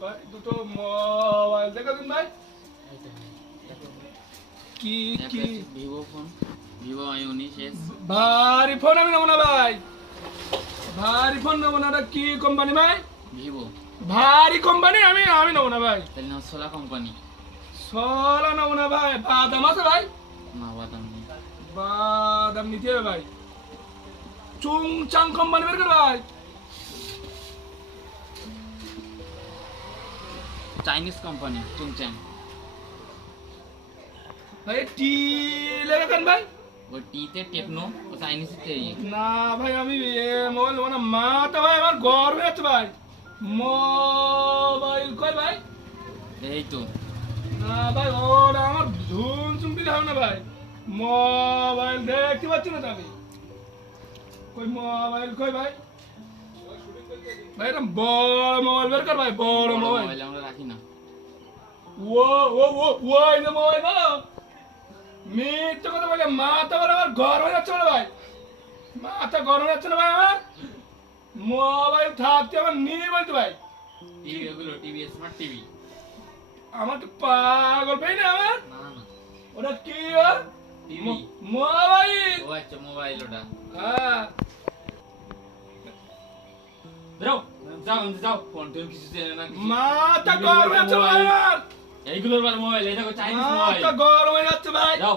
ভাই দুটো মোবাইল দেখো দিন ভাই কি কি ভিভো ফোন ভিভো i19s ভারী ফোন আমি নেবো না ভাই ভারী ফোন নেবো না কি কোম্পানি ভাই ভিভো ভারী কোম্পানি আমি নেবো না ভাই তাহলে নাও সোলা কোম্পানি সোলা নেবো না ভাই বাদাম আছে ভাই না বাদাম নেই বাদাম নিতে হবে ভাই চুংচাং কোম্পানি বের কর ভাই চাইনিজ কোম্পানি চুংচাং ভাই টি লেগে দেন ভাই ওই টিতে টেকনো ও চাইনিজ তে না ভাই আমি মোবাইল নেবো না মাথা ভাই আমার গরম হয়ে যাচ্ছে ভাই মোবাইল কই ভাই এই তো না ভাই ওরা আমার ধুম চুম দিতে হবে না ভাই মোবাইল দেখতে পাচ্ছি না তো আমি কই মোবাইল কই ভাই ভাই এটা বড় মোবাইল বের কর ভাই বড় মোবাইল আমরা রাখি না ও ও ও ও এই যে মোবাইল বলো মিথ্যে কথা বলে মাথা বলে আমার গরম হয়ে যাচ্ছে না ভাই মাথা গরম হয়ে যাচ্ছে না ভাই আমার মোবাইল থাকতে আমার নিয়ে বলতে ভাই টিভি এগুলো টিভি স্মার্ট টিভি আমার তো পাগল পেয়ে না আমার না না ওটা কি টিভি মোবাইল ও আচ্ছা মোবাইল ওটা হ্যাঁ যাও যাও যাও ফোন টোন কিছু চেনে না মাথা গরম হয়ে যাচ্ছে ভাই আমার এইগুলোর বার মোবাইল এটা চাইনিজ মোবাইল মাথা গরম হয়ে যাচ্ছে ভাই যাও